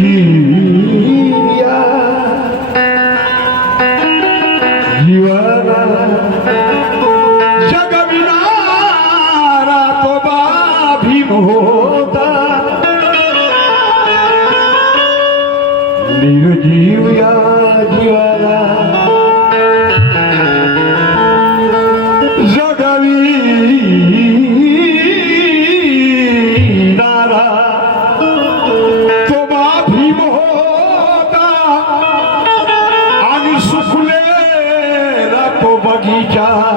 निर्जीव्या जीवाला जगविणारा तो बा भीम होता निर्जीव চাই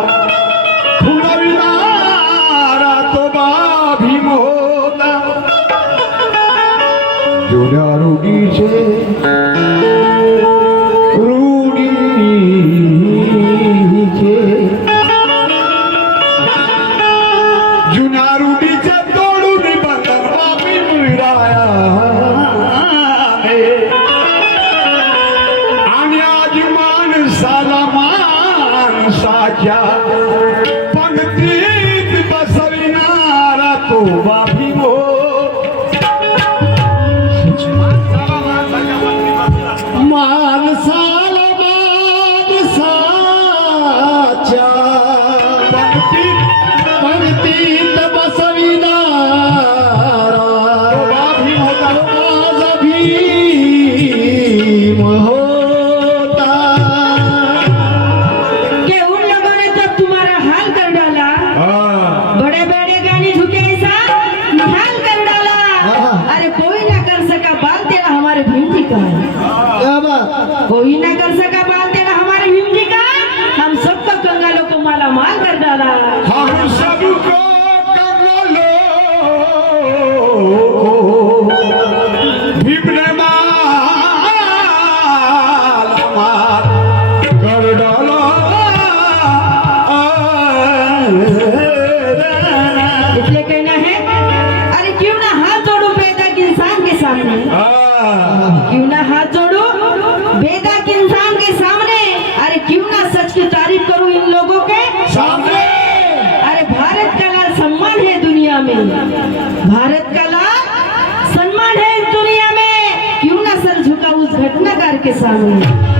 राजा गानी झुके ऐसा निहाल कर डाला। अरे कोई ना कर सका बाल तेरा हमारे भीम जी का क्या बात. कोई ना कर सका क्यों ना हाथ जोड़ो. बेदाग इंसान के सामने. अरे क्यों ना सच की तारीफ करूं इन लोगों के. सामने. अरे भारत का लाल सम्मान है दुनिया में. भारत का लाल सम्मान है इस दुनिया में. क्यों ना सर झुका उस घटनाकार के सामने.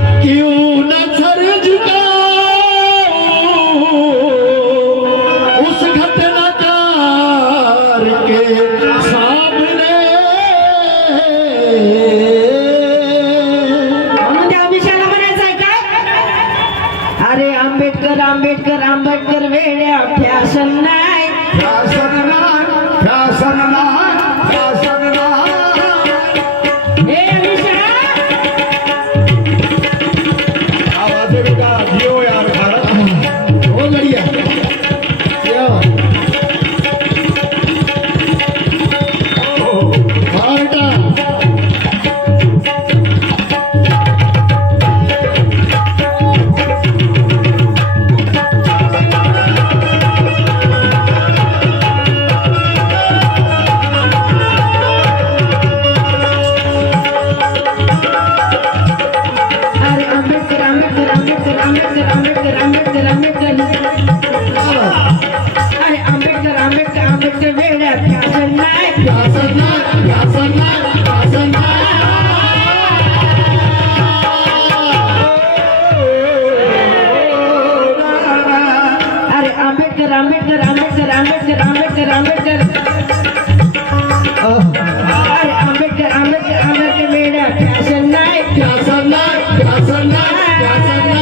आंबेडकर आंबेडकर आंबेडकर वेड्या फॅशन नाही फॅशन नाही फॅशन नाही फॅशन नाही हे आंबेडकर आंबेडकर. आंबेडकर अरे आंबेडकर आंबेडकर वेड्या फॅशन नाही फॅशन नाही फॅशन नाही फॅशन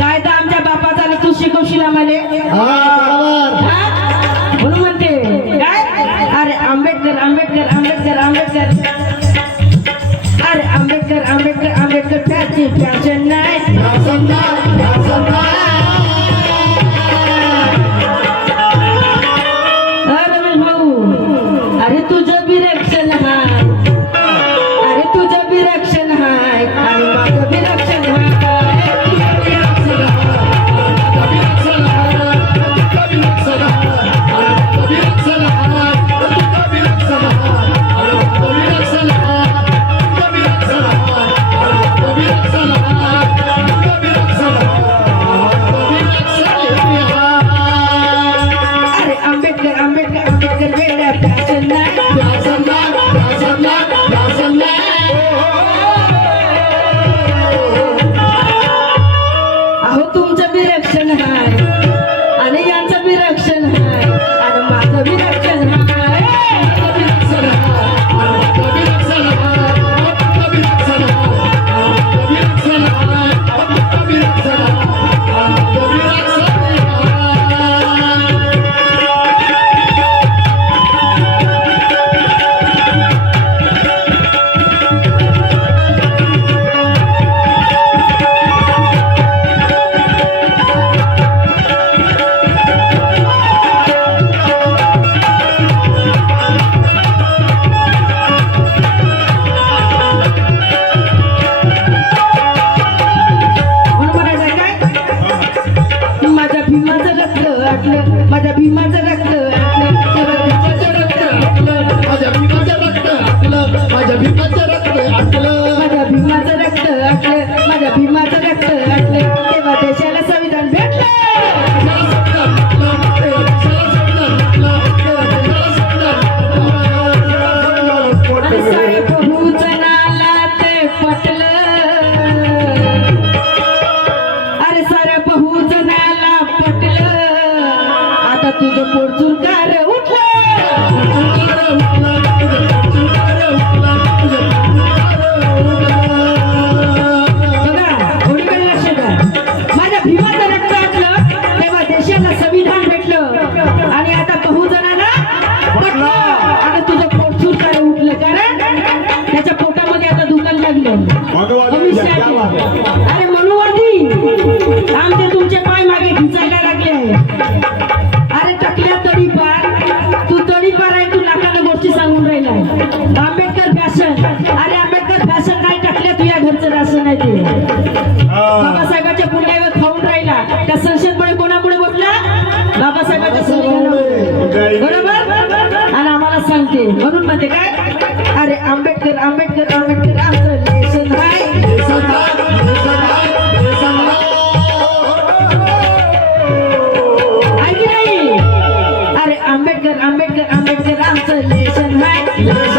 कायदा आमच्या बापाचा तू शिकवशील आम्हाला आंबेडकर फॅशन आमचे तुमचे पाय मागे खिचायला लागले. अरे टकल्या तरी पार तू तडीपार आहे तू नाकाला गोष्टी सांगून राहिला आंबेडकर फॅशन. अरे आंबेडकर फॅशन काय टाकल्या तुझ्या घरचं राशन आहे ते. बाबासाहेबांच्या पुण्यावर खाऊन राहिला. त्या संसदमुळे कोणापुढे बोलला बाबासाहेबांच्या बरोबर? आणि आम्हाला सांगते. म्हणून म्हणते काय Yeah.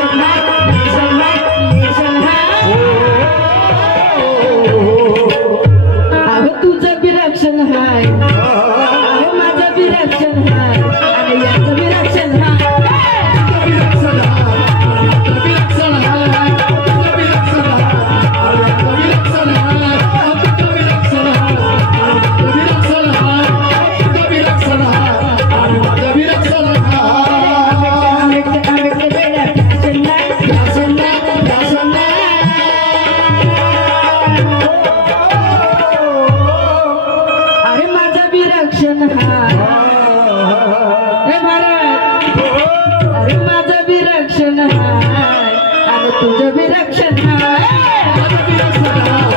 Egyptian. Hey, let me be a.